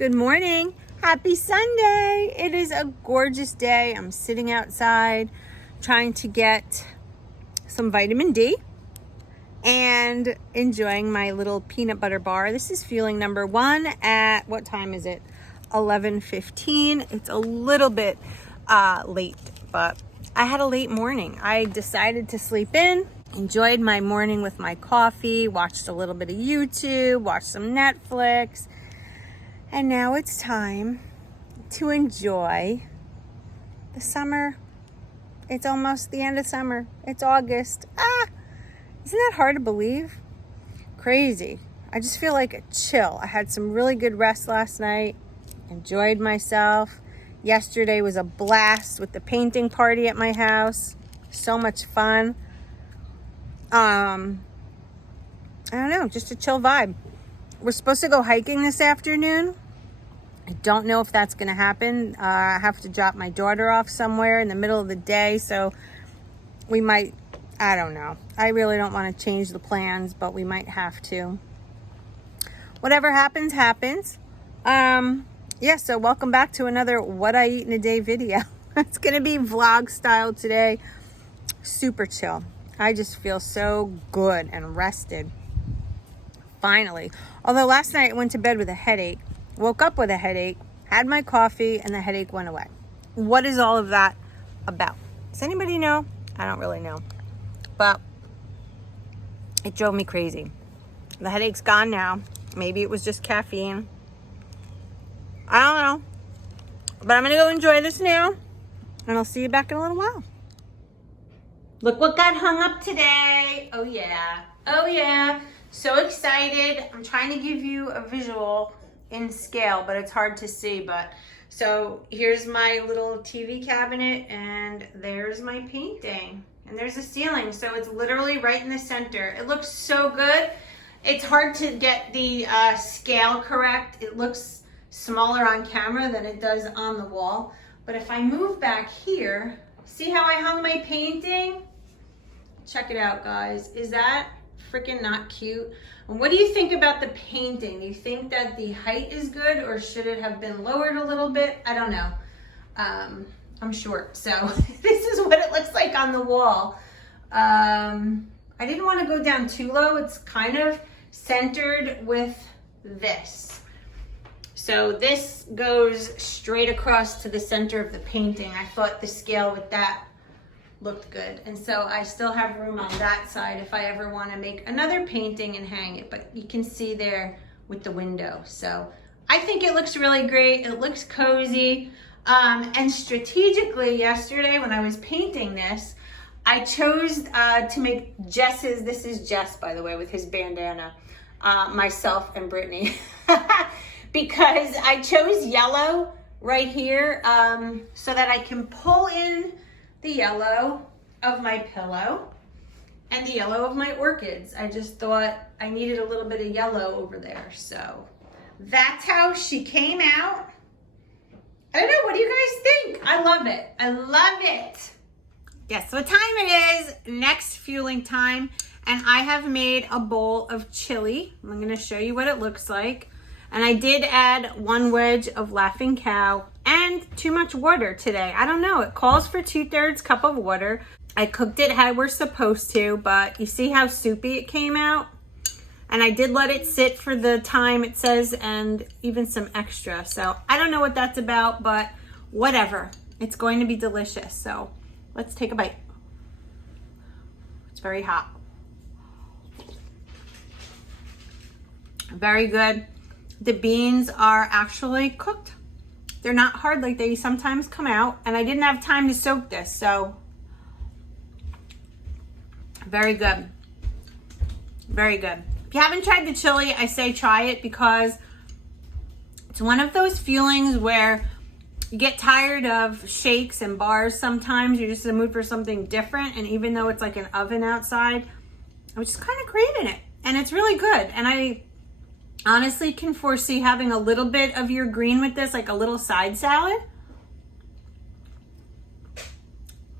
Good morning. Happy Sunday. It is a gorgeous day. I'm sitting outside trying to get some vitamin D and enjoying my little peanut butter bar. This is fueling number one at, what time is it? 11:15. It's a little bit late, but I had a late morning. I decided to sleep in, enjoyed my morning with my coffee, watched a little bit of YouTube, watched some Netflix, and now it's time to enjoy the summer. It's almost the end of summer. It's August. Isn't that hard to believe? Crazy. I just feel like a chill. I had some really good rest last night. Enjoyed myself. Yesterday was a blast with the painting party at my house. So much fun. I don't know, just a chill vibe. We're supposed to go hiking this afternoon. I don't know if that's going to happen. I have to drop my daughter off somewhere in the middle of the day, so we might, I don't know. I really don't want to change the plans, but we might have to. Whatever happens, happens. So welcome back to another What I Eat in a Day video. It's going to be vlog style today. Super chill. I just feel so good and rested. Finally. Although last night I went to bed with a headache, woke up with a headache, had my coffee, and the headache went away. What is all of that about? Does anybody know? I don't really know. But it drove me crazy. The headache's gone now. Maybe it was just caffeine. I don't know. But I'm going to go enjoy this now, and I'll see you back in a little while. Look what got hung up today. Oh, yeah. Oh, yeah. So excited. I'm trying to give you a visual in scale, but it's hard to see. But so here's my little TV cabinet, and there's my painting, and there's a ceiling. So it's literally right in the center. It looks so good. It's hard to get the scale correct. It looks smaller on camera than it does on the wall. But if I move back here, see how I hung my painting? Check it out, guys. Is that freaking not cute? And what do you think about the painting? Do you think that the height is good, or should it have been lowered a little bit? I don't know. I'm short, so this is what it looks like on the wall. I didn't want to go down too low. It's kind of centered with this. So this goes straight across to the center of the painting. I thought the scale with that looked good. And so I still have room on that side if I ever want to make another painting and hang it. But you can see there with the window. So I think it looks really great. It looks cozy. And strategically yesterday when I was painting this, I chose to make Jess's, this is Jess, by the way, with his bandana, myself and Brittany, because I chose yellow right here so that I can pull in the yellow of my pillow and the yellow of my orchids. I just thought I needed a little bit of yellow over there. So that's how she came out. I don't know, what do you guys think? I love it. I love it. Guess what time it is? Next fueling time. And I have made a bowl of chili. I'm gonna show you what it looks like. And I did add 1 wedge of Laughing Cow and too much water today. I don't know, it calls for 2/3 cup of water. I cooked it how we're supposed to, but you see how soupy it came out? And I did let it sit for the time it says, and even some extra. So I don't know what that's about, but whatever. It's going to be delicious. So let's take a bite. It's very hot. Very good. The beans are actually cooked. They're not hard like they sometimes come out, and I didn't have time to soak this, so very good. Very good. If you haven't tried the chili, I say try it, because it's one of those feelings where you get tired of shakes and bars sometimes. You're just in the mood for something different, and even though it's like an oven outside, I'm just kind of craving it, and it's really good. And I honestly can foresee having a little bit of your green with this, like a little side salad.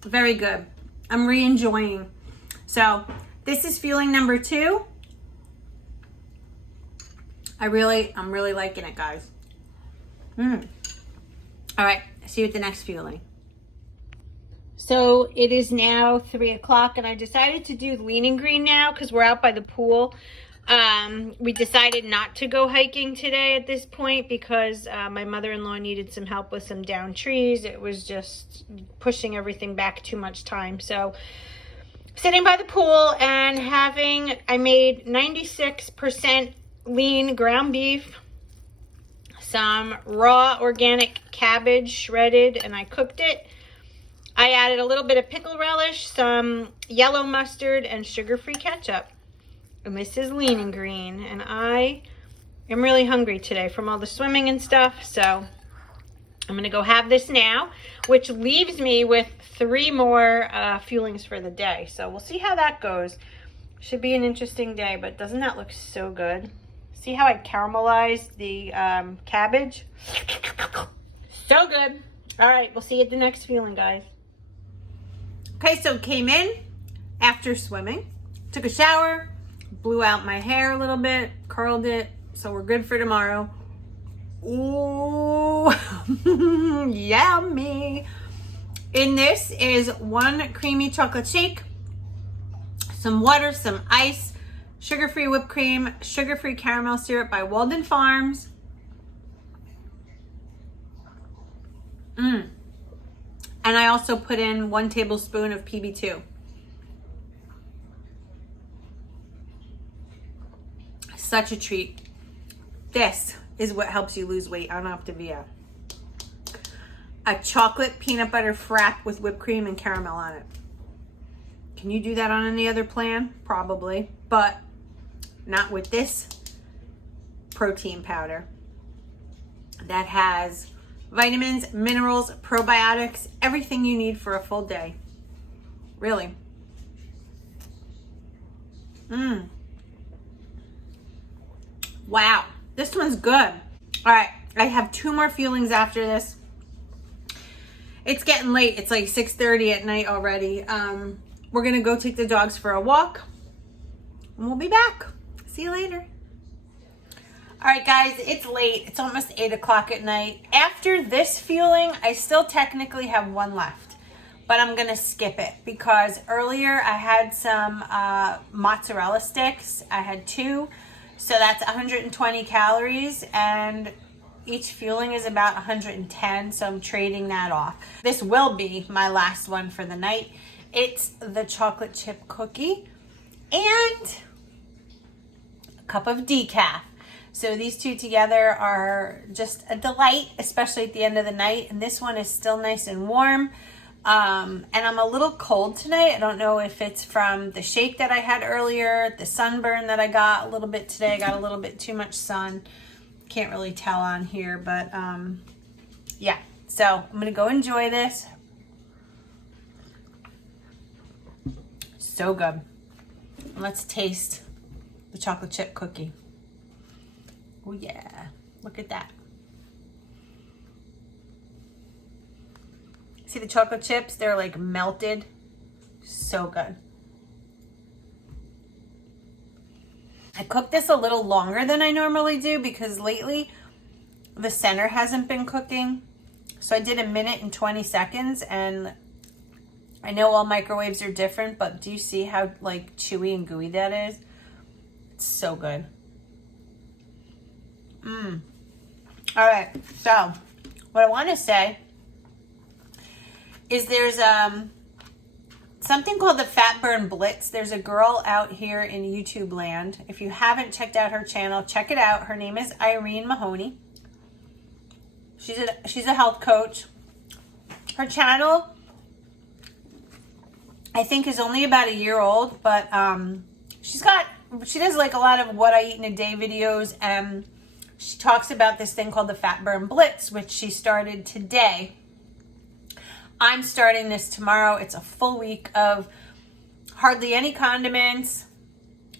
Very good. I'm re-enjoying. So this is fueling number 2. I'm really liking it, guys. All right, see you at the next fueling. So it is now 3 o'clock and I decided to do Lean and Green now because we're out by the pool. We decided not to go hiking today at this point because my mother-in-law needed some help with some downed trees. It was just pushing everything back too much time. So sitting by the pool and I made 96% lean ground beef, some raw organic cabbage shredded, and I cooked it. I added a little bit of pickle relish, some yellow mustard, and sugar-free ketchup. And this is Lean and Green. And I am really hungry today from all the swimming and stuff. So I'm going to go have this now, which leaves me with 3 more fuelings for the day. So we'll see how that goes. Should be an interesting day, but doesn't that look so good? See how I caramelized the cabbage? So good. All right, we'll see you at the next fueling, guys. Okay, so came in after swimming, took a shower, blew out my hair a little bit, curled it, so we're good for tomorrow. Ooh, yummy. In this is 1 creamy chocolate shake, some water, some ice, sugar-free whipped cream, sugar-free caramel syrup by Walden Farms. And I also put in 1 tablespoon of PB2. Such a treat. This is what helps you lose weight on Optavia. A chocolate peanut butter frap with whipped cream and caramel on it. Can you do that on any other plan? Probably, but not with this protein powder that has vitamins, minerals, probiotics, everything you need for a full day. Really. Wow, this one's good. All right, I have 2 more fuelings after this. It's getting late. It's like 6:30 at night already. We're gonna go take the dogs for a walk and we'll be back. See you later. All right, guys, it's late. It's almost 8 o'clock at night. After this fueling, I still technically have 1 left, but I'm gonna skip it because earlier I had some mozzarella sticks. I had 2, so that's 120 calories, and each fueling is about 110, so I'm trading that off. This will be my last one for the night. It's the chocolate chip cookie and a cup of decaf. So these 2 together are just a delight, especially at the end of the night. And this one is still nice and warm. And I'm a little cold tonight. I don't know if it's from the shake that I had earlier, the sunburn that I got a little bit today. I got a little bit too much sun. Can't really tell on here, but yeah. So I'm gonna go enjoy this. So good. Let's taste the chocolate chip cookie. Oh yeah, look at that. See the chocolate chips? They're like melted. So good. I cooked this a little longer than I normally do because lately the center hasn't been cooking. So I did 1 minute and 20 seconds, and I know all microwaves are different, but do you see how like chewy and gooey that is? It's so good. All right, so what I want to say is there's something called the Fat Burn Blitz. There's a girl out here in YouTube land. If you haven't checked out her channel, check it out. Her name is Irene Mahoney. She's a health coach. Her channel, I think, is only about a year old, but she does like a lot of what I eat in a day videos, and she talks about this thing called the Fat Burn Blitz, which she started today. I'm starting this tomorrow. It's a full week of hardly any condiments,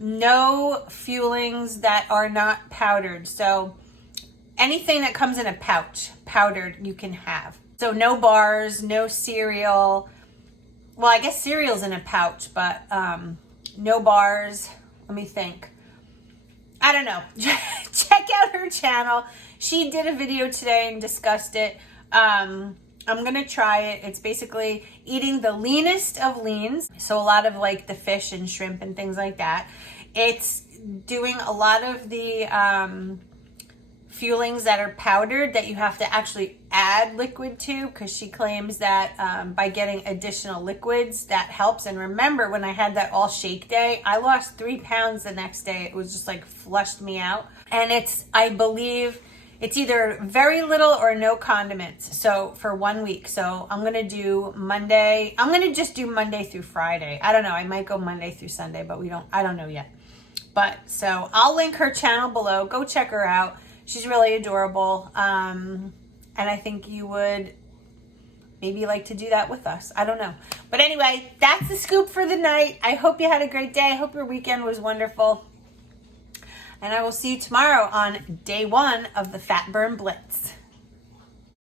no fuelings that are not powdered. So anything that comes in a pouch, powdered, you can have. So no bars, no cereal. Well, I guess cereal's in a pouch, but no bars. Let me think. I don't know. Check out her channel. She did a video today and discussed it. I'm gonna try it. It's basically eating the leanest of leans. So a lot of like the fish and shrimp and things like that. It's doing a lot of the fuelings that are powdered that you have to actually add liquid to, because she claims that by getting additional liquids that helps. And remember, when I had that all shake day, I lost 3 pounds the next day. It was just like flushed me out. And it's, I believe it's either very little or no condiments. So for 1 week. So I'm going to do Monday. I'm going to just do Monday through Friday. I don't know. I might go Monday through Sunday, but I don't know yet. But so I'll link her channel below. Go check her out. She's really adorable. And I think you would maybe like to do that with us. I don't know. But anyway, that's the scoop for the night. I hope you had a great day. I hope your weekend was wonderful. And I will see you tomorrow on day 1 of the Fat Burn Blitz.